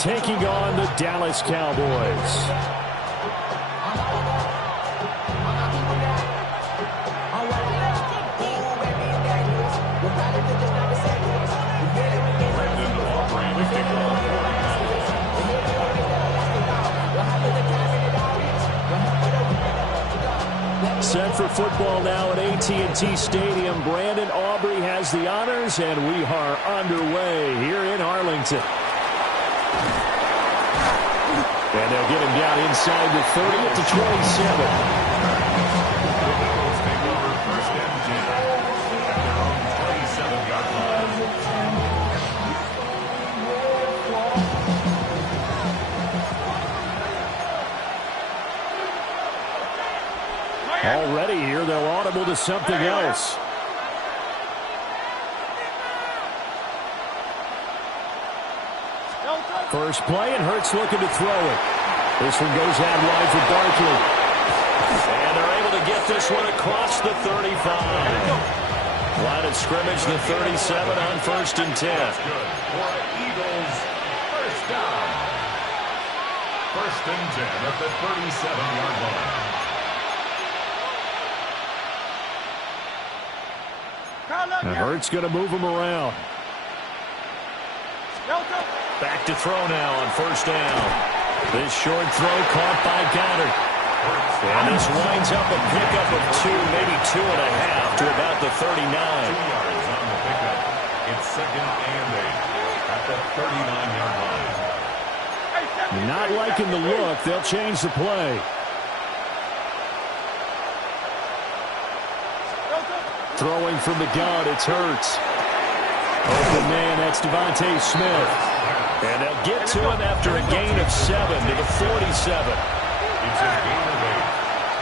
taking on the Dallas Cowboys. Set for football now at AT&T Stadium. Brandon Aubrey has the honors, and we are underway here in Arlington. And they'll get him down inside the 30 at the 27. Already here, they'll audible to something else. First play, and Hurts looking to throw it. This one goes out wide for Barkley. And they're able to get this one across the 35. Line of scrimmage, the 37 on 1st and 10. For Eagles, first down. 1st and 10 at the 37-yard line. And Hurts going to move him around. Back to throw now on 1st down. This short throw caught by Goddard. And this winds up a pickup of 2, maybe 2.5 to about the 39. 2 yards on the pickup. It's 2nd and 8 at the 39-yard line. Not liking the look. They'll change the play. Throwing from the gun, it's Hurts. Open man, that's Devontae Smith. And they'll get to him after a gain of 7 to the 47. It's a gain of 8.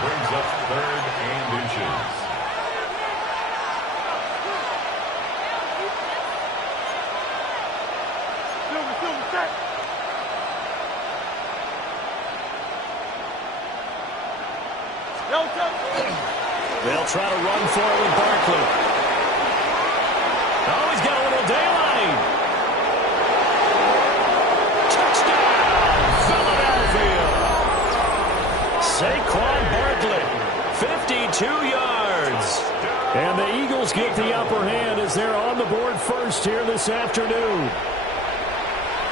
Brings up 3rd and inches. They'll try to run for it with Barkley. Oh, he's got a little daylight. Touchdown, Philadelphia. Saquon Barkley, 52 yards. And the Eagles get the upper hand as they're on the board first here this afternoon.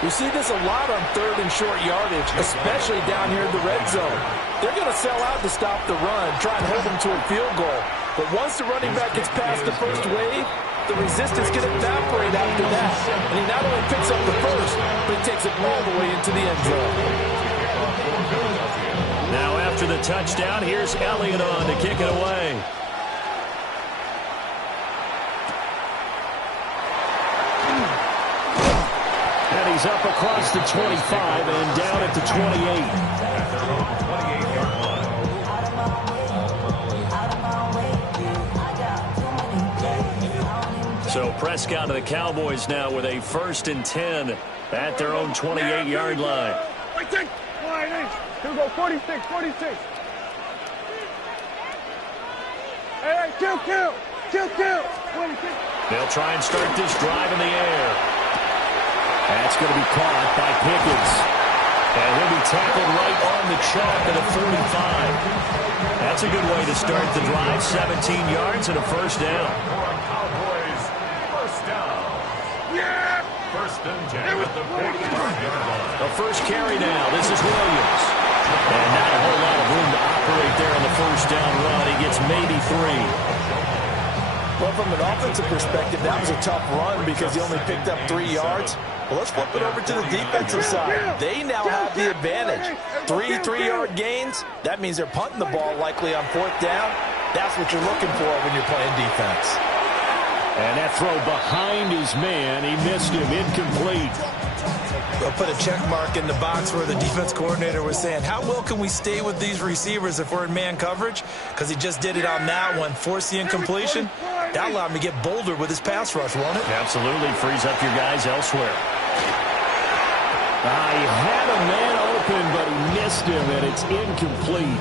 We see this a lot on 3rd and short yardage, especially down here in the red zone. They're going to sell out to stop the run, try and hold them to a field goal. But once the running back gets past the first wave, the resistance can evaporate after that. And he not only picks up the first, but he takes it all the way into the end zone. Now after the touchdown, here's Elliott on to kick it away. And he's up across the 25 and down at the 28. So Prescott of the Cowboys now with a 1st and 10 at their own 28-yard line. Here we go, 46. Hey, kill. 26. They'll try and start this drive in the air. That's going to be caught by Pickens. And he'll be tackled right on the chalk at a 45. That's a good way to start the drive. 17 yards and a 1st down. Cowboys, 1st down. Yeah! 1st and 10 at the 45-yard line. The first carry now. This is Williams. And not a whole lot of room to operate there on the 1st down run. He gets maybe 3. Well, from an offensive perspective, that was a tough run because he only picked up 3 yards. Well, let's flip it over to the defensive side. They now have the advantage. 3 3-yard gains. That means they're punting the ball likely on 4th down. That's what you're looking for when you're playing defense. And that throw behind his man. He missed him. Incomplete. They'll put a check mark in the box where the defense coordinator was saying, how well can we stay with these receivers if we're in man coverage? Because he just did it on that one, forced the incompletion. That allowed him to get bolder with his pass rush, won't it? Absolutely. Frees up your guys elsewhere. He had a man open, but he missed him, and it's incomplete.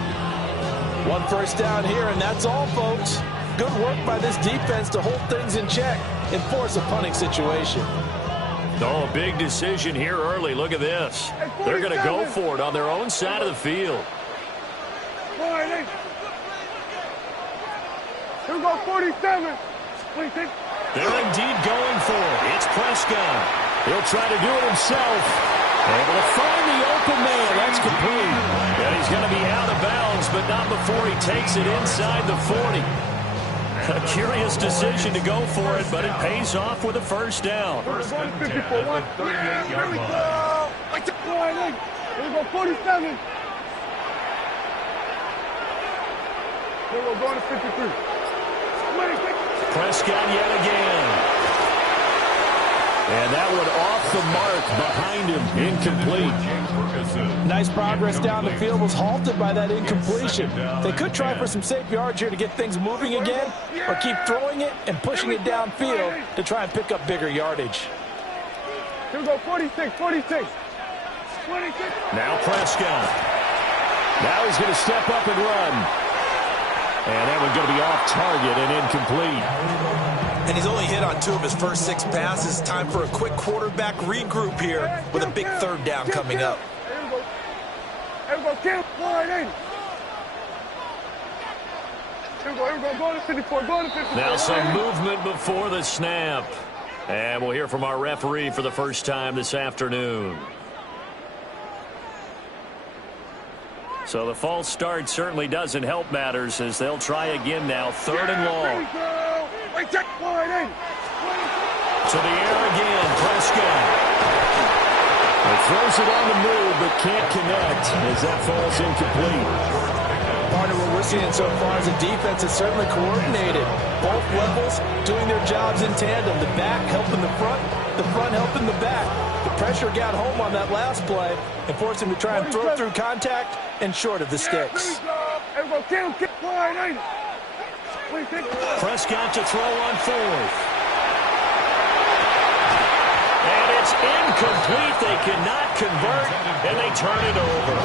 1 1st down here, and that's all, folks. Good work by this defense to hold things in check and force a punting situation. Oh, a big decision here early. Look at this. They're going to go for it on their own side of the field. Here we go, 47. 26. They're indeed going for it. It's Prescott. He'll try to do it himself. Able to find the open man. That's complete. And he's going to be out of bounds, but not before he takes it inside the 40. A curious decision to go for it, but it pays off with a first down. First and 10 at the 38-yard line. Here we go, 47. Here we're going to 53. 26. Prescott yet again. And that one off the mark behind him. Incomplete. Nice progress down the field was halted by that incompletion. They could try for some safe yards here to get things moving again, or keep throwing it and pushing it downfield to try and pick up bigger yardage. Here we go, 46, 46. 26. Now Prescott. Now he's going to step up and run. And that one's going to be off target and incomplete. And he's only hit on 2 of his first 6 passes. Time for a quick quarterback regroup here with a big third down coming up. Here we go, Kim. 180. Here we go, going to 54, going to 54. Now some movement before the snap. And we'll hear from our referee for the first time this afternoon. So the false start certainly doesn't help matters as they'll try again now. 3rd and long. To the air again, Prescott. He throws it on the move but can't connect as that falls incomplete. Partner, what we're seeing so far is the defense is certainly coordinated. Both levels doing their jobs in tandem. The back helping the front helping the back. The pressure got home on that last play and forced him to try and throw through contact and short of the sticks. Prescott to throw on 4th. And it's incomplete. They cannot convert, and they turn it over.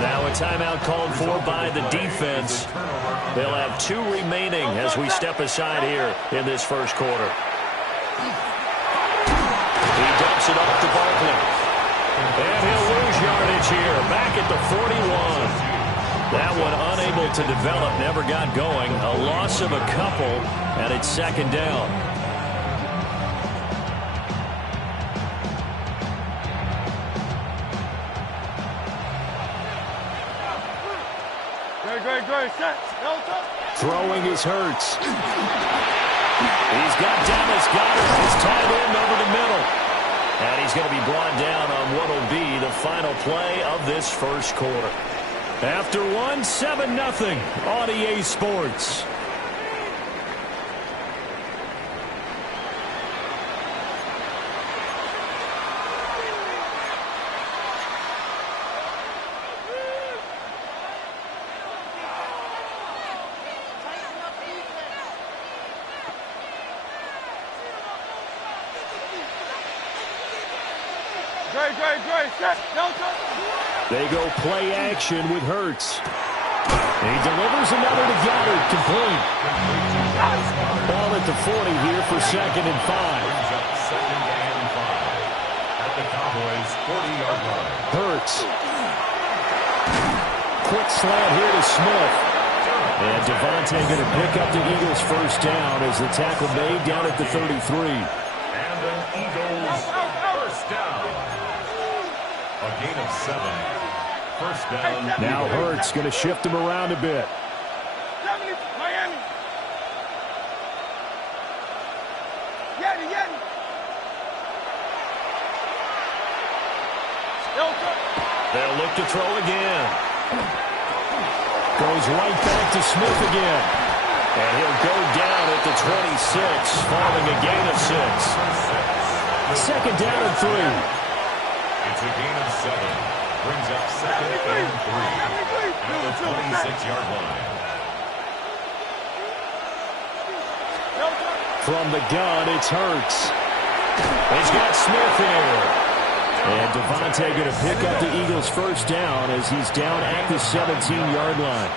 Now a timeout called for by the defense. They'll have 2 remaining as we step aside here in this first quarter. He dumps it off to Barkley. And he'll lose yardage here. Back at the 41. That one unable to develop, never got going. A loss of a couple, and it's 2nd down. Great. Set. Throwing is Hurts. He's got Dallas Goedert. He's tied in over the middle. And he's going to be brought down on what will be the final play of this first quarter. After 1, 7-0 on EA Sports. Great. Set. They go play action with Hurts. He delivers another to Goddard, complete. Ball at the 40 here for 2nd and 5. Second and 5 at the Cowboys' 40-yard line. Hurts. Quick slant here to Smith. And Devontae going to pick up the Eagles' first down as the tackle made down at the 33. And an Eagles first down. A gain of 7. First down. Now Hurts going to shift him around a bit. 70, Miami. Yeti. They'll look to throw again. Goes right back to Smith again. And he'll go down at the 26, following a gain of 6. 2nd down and 3. It's a gain of 7. Brings up 2nd and 3 at the 26-yard line. From the gun, it's Hurts. He's got Smith here. And Devontae going to pick up the Eagles' first down as he's down at the 17-yard line.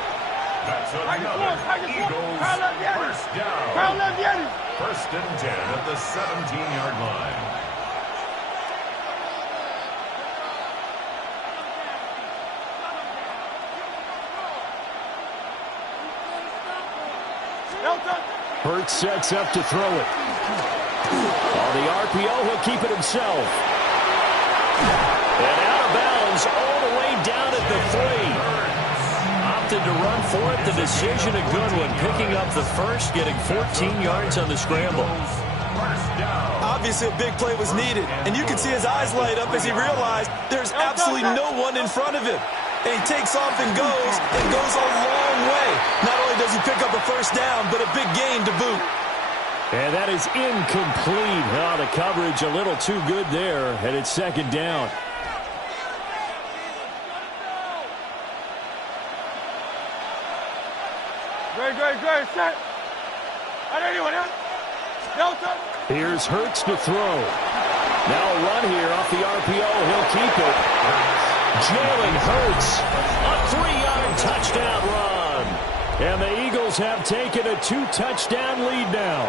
That's another Eagles first down. First and 10 at the 17-yard line. Hurts sets up to throw it. On the RPO, he'll keep it himself. And out of bounds all the way down at the 3. Opted to run for it. The decision a good one. Picking up the first, getting 14 yards on the scramble. Obviously, a big play was needed. And you can see his eyes light up as he realized there's absolutely no one in front of him. And he takes off and goes a long way. Not only does he pick up a first down, but a big gain to boot. And that is incomplete. Oh, the coverage a little too good there, and it's second down. Great, set. Here's Hurts to throw. Now a run here off the RPO. He'll keep it. Jalen Hurts, a 3-yard touchdown run. And the Eagles have taken a 2-touchdown lead now.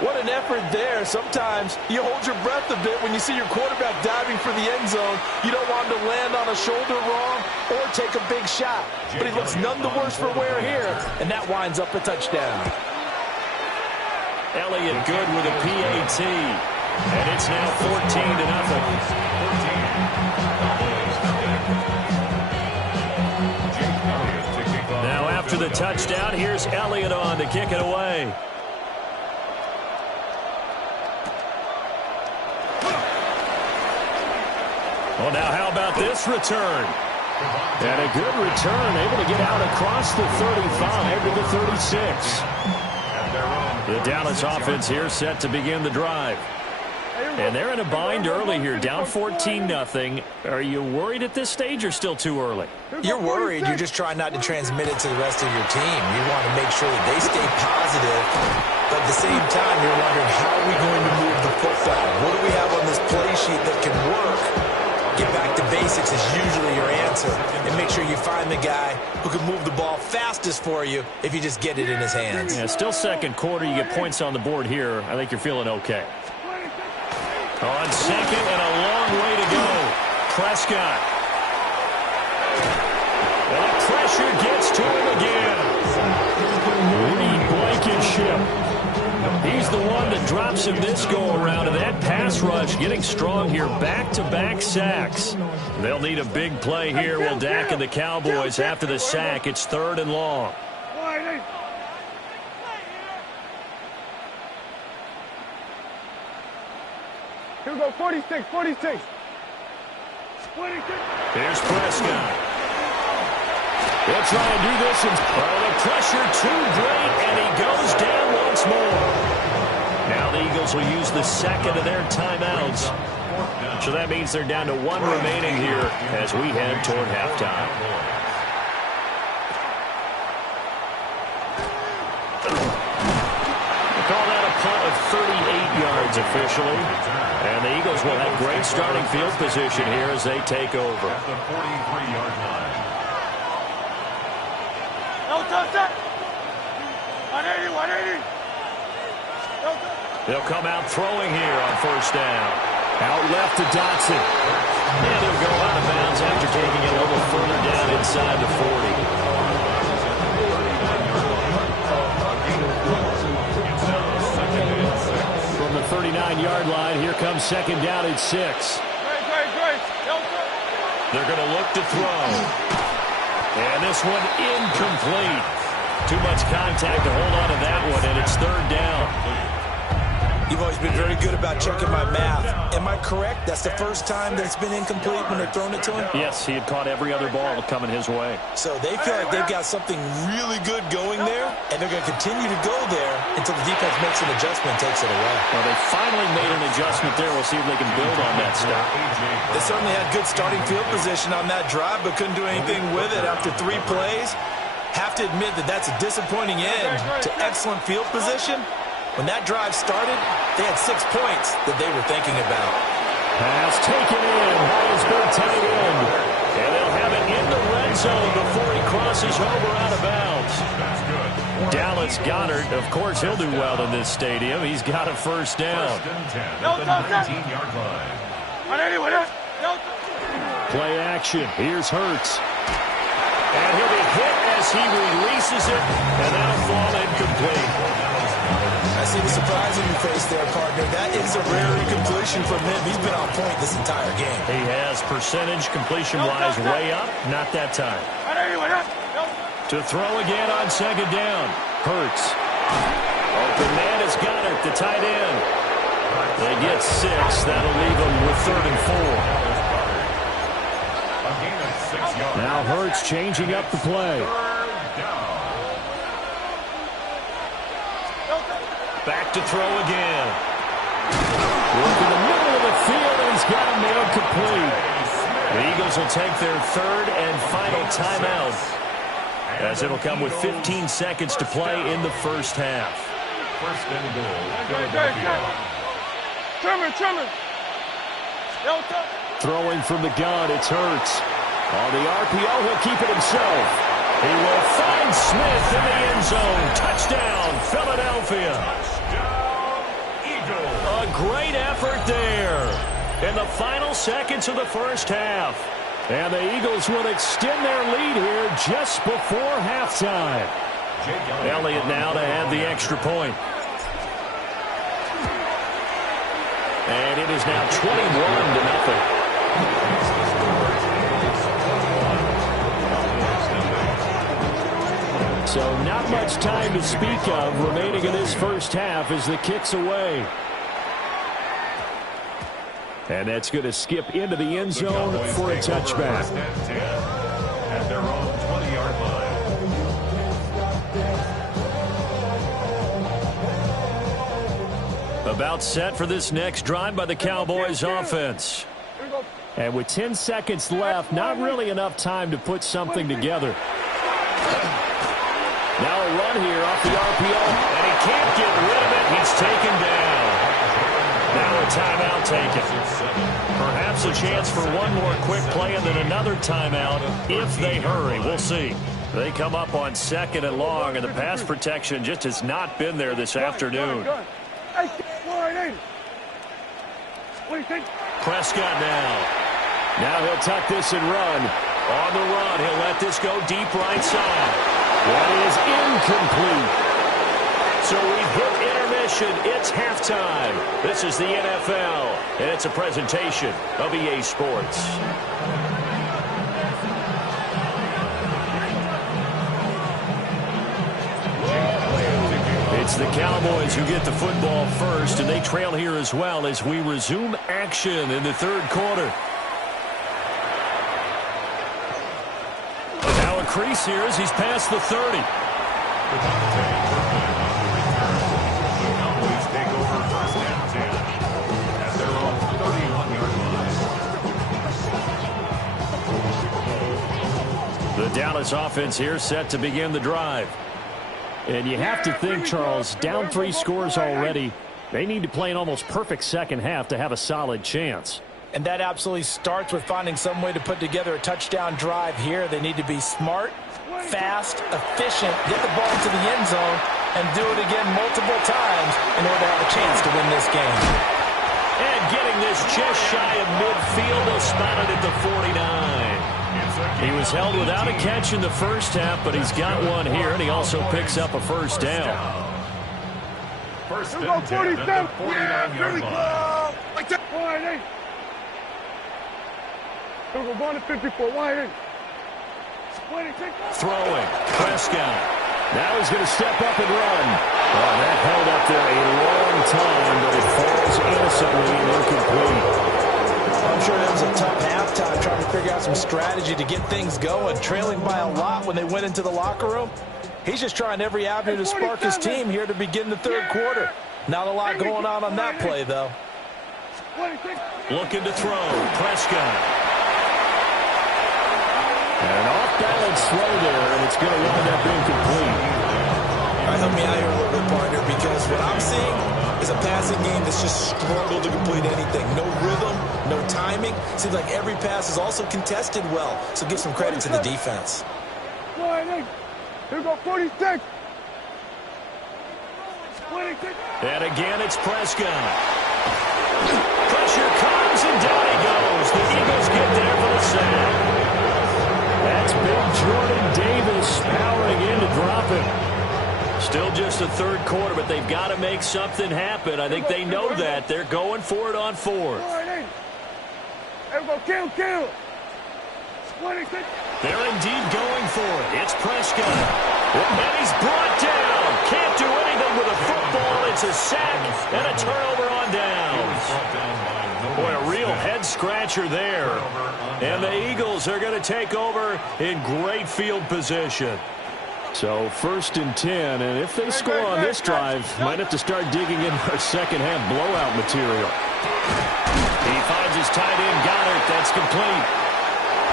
What an effort there. Sometimes you hold your breath a bit when you see your quarterback diving for the end zone. You don't want him to land on a shoulder wrong or take a big shot. But he looks none the worse for wear here, and that winds up a touchdown. Elliott good with a PAT. And it's now 14-0. Now after the touchdown, here's Elliott on to kick it away. Well, now how about this return? And a good return, able to get out across the 35 to the 36. The Dallas offense here set to begin the drive. And they're in a bind early here, down 14-0. Are you worried at this stage or still too early? You're worried. You're just trying not to transmit it to the rest of your team. You want to make sure that they stay positive. But at the same time, you're wondering, how are we going to move the football? What do we have on this play sheet that can work? Get back to basics is usually your answer. And make sure you find the guy who can move the ball fastest for you if you just get it in his hands. Yeah, still second quarter. You get points on the board here. I think you're feeling okay. On second and a long way to go. Prescott. And the pressure gets to him again. Reed Blankenship. He's the one that drops him this go-around, and that pass rush getting strong here. Back-to-back sacks. They'll need a big play here. Will Dak and the Cowboys after the sack. It's 3rd and long. Here we go, 46. Here's Prescott. They'll try and do this. The pressure too great, and he goes down once more. Now the Eagles will use the second of their timeouts. So that means they're down to 1 remaining here as we head toward halftime. They call that a punt of 38 yards officially. And the Eagles will have great starting field position here as they take over. At the 43-yard line. They'll come out throwing here on first down. Out left to Dotson. And he'll go out of bounds after taking it a little further down inside the 40. From the 39-yard line, here comes second down at 6. They're going to look to throw. And this one incomplete. Too much contact to hold on to that one, and it's 3rd down. You've always been very good about checking my math. Am I correct? That's the first time that it's been incomplete when they're throwing it to him? Yes, he had caught every other ball coming his way. So they feel like they've got something really good going there, and they're going to continue to go there until the defense makes an adjustment and takes it away. Well, they finally made an adjustment there. We'll see if they can build on that stuff. They certainly had good starting field position on that drive, but couldn't do anything with it after 3 plays. Have to admit that that's a disappointing end to excellent field position. When that drive started, they had 6 points that they were thinking about. Pass taken in by his big tight end. And they'll have it in the red zone before he crosses over out of bounds. Dallas Goedert, of course, he'll do well in this stadium. He's got a first down. First and 10 at the 19-yard line. Play action. Here's Hurts. And he'll be hit as he releases it, and that'll fall incomplete. I see the surprise in your face there, partner. That is a rare incompletion from him. He's been on point this entire game. He has percentage completion-wise way up. Not that time. To throw again on second down. Hurts. Open man has got it. The tight end. They get 6. That'll leave them with 3rd and 4. Now Hurts changing up the play. Back to throw again. Look in the middle of the field, and he's got him nailed complete. The Eagles will take their 3rd and final timeout, as it'll come with 15 seconds to play in the first half. First and goal, Philadelphia. Trimmer. Throwing from the gun, it's Hurts. On the RPO, he'll keep it himself. He will find Smith in the end zone. Touchdown, Philadelphia. Touchdown, Eagles. A great effort there in the final seconds of the first half. And the Eagles will extend their lead here just before halftime. Elliott now to add the extra point. And it is now 21-0. So not much time to speak of remaining in this first half as the kick's away. And that's going to skip into the end zone for a touchback. First and 10 at their own 20-yard line. About set for this next drive by the Cowboys offense. And with 10 seconds left, not really enough time to put something together. Now a run here off the RPO, and he can't get rid of it. He's taken down. Now a timeout taken. Perhaps a chance for one more quick play and then another timeout if they hurry. We'll see. They come up on 2nd and long, and the pass protection just has not been there this afternoon. Prescott now. Now he'll tuck this and run. On the run, he'll let this go deep right side. That is incomplete. So we've hit intermission. It's halftime. This is the NFL, and it's a presentation of EA Sports. It's the Cowboys who get the football first, and they trail here as well as we resume action in the 3rd quarter. Crease here as he's past the 30. The Dallas offense here set to begin the drive. And you have to think, Charles, down 3 scores already. They need to play an almost perfect second half to have a solid chance. And that absolutely starts with finding some way to put together a touchdown drive here. They need to be smart, fast, efficient, get the ball to the end zone, and do it again multiple times in order to have a chance to win this game. And getting this just shy of midfield, they'll spot it at the 49. He was held without a catch in the first half, but he's got one here, and he also picks up a first down. First and 10 at the 49-yard line. Going to 54. Throwing. Prescott. Now he's going to step up and run. Oh, that held up there a long time, but it falls innocently and incomplete. I'm sure that was a tough halftime trying to figure out some strategy to get things going. Trailing by a lot when they went into the locker room. He's just trying every avenue to spark his team here to begin the 3rd quarter. Not a lot going on that play, though. Looking to throw. Prescott. And an off-balance throw there, and it's going to wind up incomplete. All right, help me out here a little bit, partner, because what I'm seeing is a passing game that's just struggled to complete anything. No rhythm, no timing. Seems like every pass is also contested well, so give some credit to the defense. Here we go, 46. 26. And again, it's Prescott. Pressure comes, and down he goes. The Eagles get there for the sack. That's big Jordan Davis powering in to drop it. Still just the third quarter, but they've got to make something happen. I think they know that. They're going for it on fourth. Here we go, kill. 26. They're indeed going for it. It's Prescott. And he's brought down. Can't do anything with a football. It's a sack and a turnover on downs. Boy, a real head-scratcher there. And the Eagles are going to take over in great field position. So 1st and 10, and if they score on this drive, might have to start digging in our second-half blowout material. He finds his tight end, Goddard. That's complete.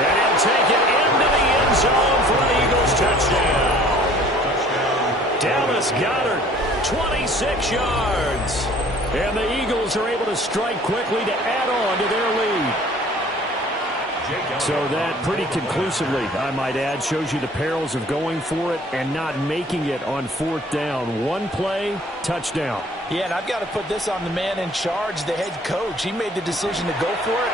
And he'll take it into the end zone for an Eagles touchdown. Dallas Goedert, 26 yards. And the Eagles are able to strike quickly to add on to their lead. So that pretty conclusively, I might add, shows you the perils of going for it and not making it on 4th down. One play, touchdown. Yeah, and I've got to put this on the man in charge, the head coach. He made the decision to go for it.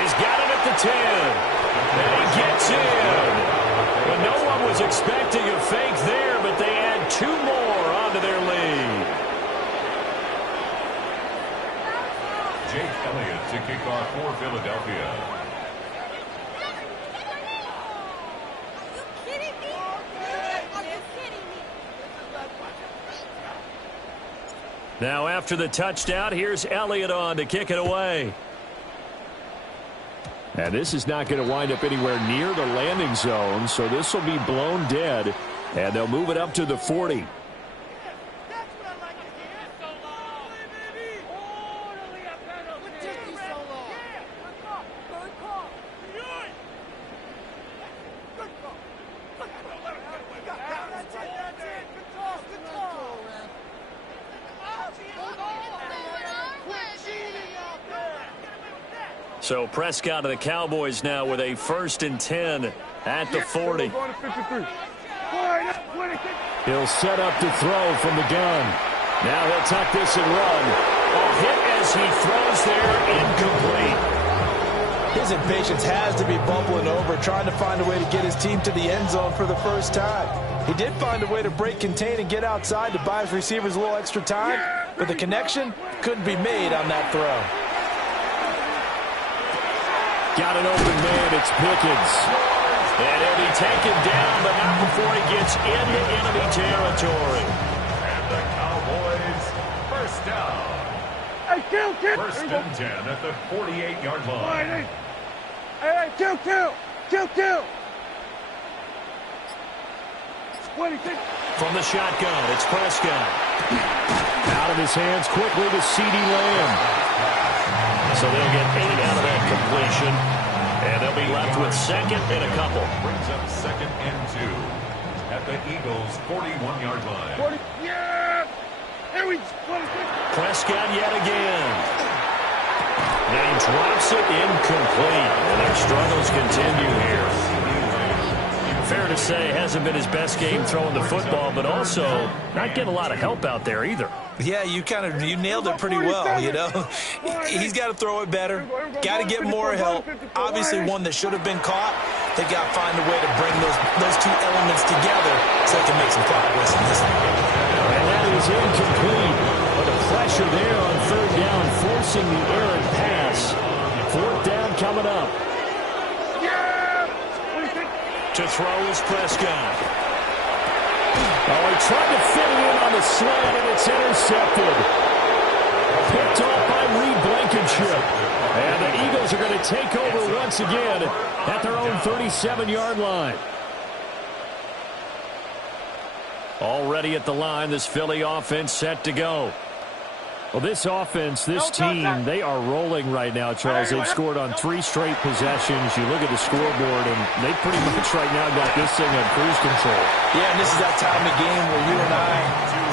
He's got it at the 10. And he gets in. But no one was expecting a fake there, but they add 2 more onto their lead. Jake Elliott to kick off for Philadelphia. Now after the touchdown, here's Elliott on to kick it away. And this is not going to wind up anywhere near the landing zone, so this will be blown dead, and they'll move it up to the 40. So Prescott of the Cowboys now with a 1st and 10 at the 40. He'll set up to throw from the gun. Now he'll tuck this and run. A hit as he throws there, incomplete. His impatience has to be bubbling over, trying to find a way to get his team to the end zone for the first time. He did find a way to break contain and get outside to buy his receivers a little extra time, but the connection couldn't be made on that throw. Got an open man, it's Pickens. And he'll be taken down, but not before he gets into enemy territory. And the Cowboys, first down. Hey, kill. 1st and 10 at the 48-yard line. Hey, kill. 26. From the shotgun, it's Prescott. Out of his hands quickly to CeeDee Lamb. So they'll get 8 out of that completion, and they'll be left with 2nd and a couple. Brings up 2nd and 2 at the Eagles' 41-yard line. 40. Yeah! Here we go. Prescott yet again. And he drops it incomplete, and their struggles continue here. Fair to say, hasn't been his best game throwing the football, but also not getting a lot of help out there either. Yeah, you nailed it pretty well, you know. He's got to throw it better. Got to get more help. Obviously, one that should have been caught. They got to find a way to bring those 2 elements together so they can make some progress in this one. And that is incomplete. But the pressure there on 3rd down, forcing the errant pass. 4th down coming up. To throw is Prescott. Oh, he tried to fit it in on the slant, and it's intercepted. Picked off by Reed Blankenship. And the Eagles are going to take over once again at their own 37-yard line. Already at the line, this Philly offense set to go. Well, this offense, this team, they are rolling right now, Charles. They've scored on 3 straight possessions. You look at the scoreboard, and they pretty much right now got this thing on cruise control. Yeah, and this is that time of the game where you and I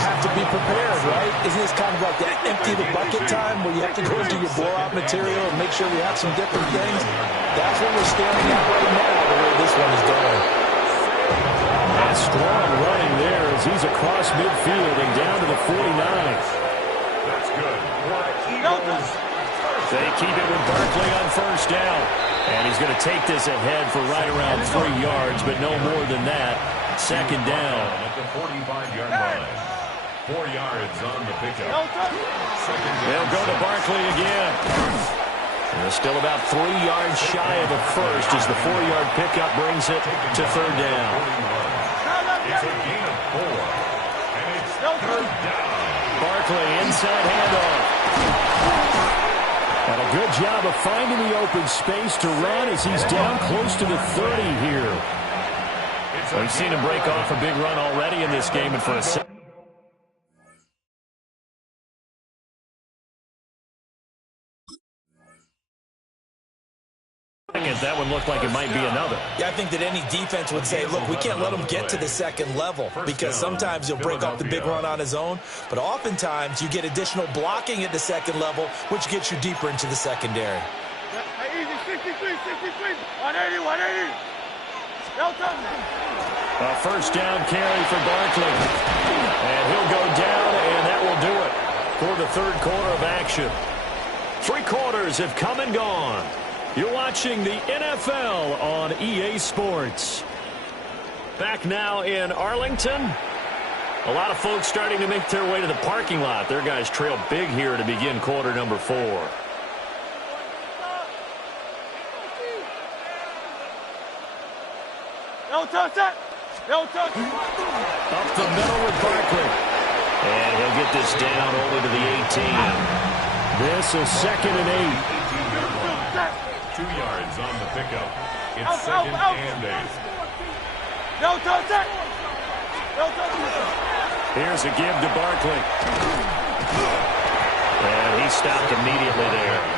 have to be prepared, right? Isn't this kind of like that empty the bucket time where you have to go into your blowout material and make sure you have some different things? That's what we're staring at right now, the way this one is going. A strong running there as he's across midfield and down to the 49. That's good. Eagles. They keep it with Barkley on first down. And he's going to take this ahead for right around 3 yards, but no more than that. Second down. At the 45-yard line. 4 yards on the pickup. They'll go to Barkley again. And they're still about 3 yards shy of a first as the 4-yard pickup brings it to third down. It's a gain of 4. And it's third down. Barkley, inside handoff. And a good job of finding the open space to run as he's down close to the 30 here. We've seen him break off a big run already in this game, and for a second. That one looked like it might be another. Yeah, I think that any defense would say, look, we can't let him get to the second level because sometimes he'll break off the big run on his own, but oftentimes you get additional blocking at the second level, which gets you deeper into the secondary. Easy, 63, 63, 180, 180. A first down carry for Barkley. And he'll go down, and that will do it for the third quarter of action. 3 quarters have come and gone. You're watching the NFL on EA Sports. Back now in Arlington. A lot of folks starting to make their way to the parking lot. Their guys trail big here to begin quarter number 4. No touch that. No touch. Up the middle with Barkley. And he'll get this down over to the 18. This is 2nd and 8. 2 yards on the pickup. It's second and 8. No touch that. No touch. Here's a give to Barkley. And he stopped immediately there.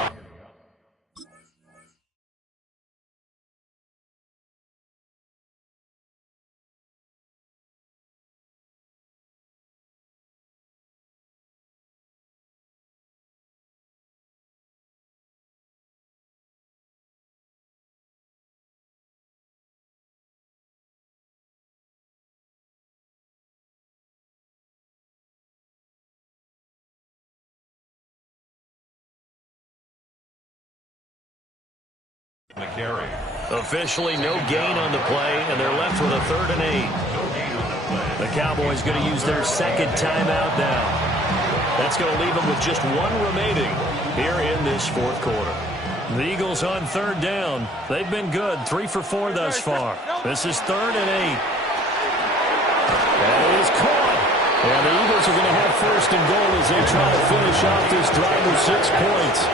The carry. Officially no gain on the play, and they're left with a 3rd and 8. The Cowboys going to use their second timeout now. That's going to leave them with just 1 remaining here in this 4th quarter. The Eagles on 3rd down. They've been good, 3 for 4 thus far. This is 3rd and 8. That is caught. And the Eagles are going to have 1st and goal as they try to finish off this drive with 6 points.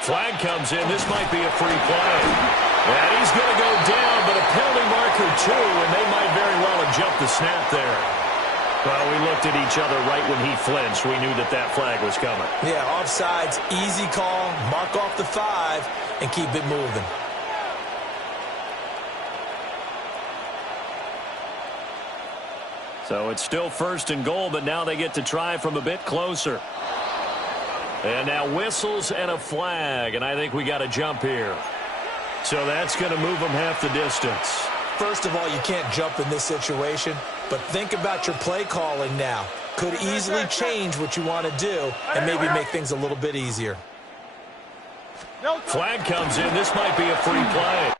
Flag comes in. This might be a free play. And he's going to go down, but a penalty marker too, and they might very well have jumped the snap there. Well, we looked at each other right when he flinched. We knew that that flag was coming. Yeah, offsides, easy call, mark off the 5, and keep it moving. So it's still 1st and goal, but now they get to try from a bit closer. And now whistles and a flag, and I think we got a jump here. So that's going to move them half the distance. First of all, you can't jump in this situation, but think about your play calling now. Could easily change what you want to do and maybe make things a little bit easier. Flag comes in. This might be a free play.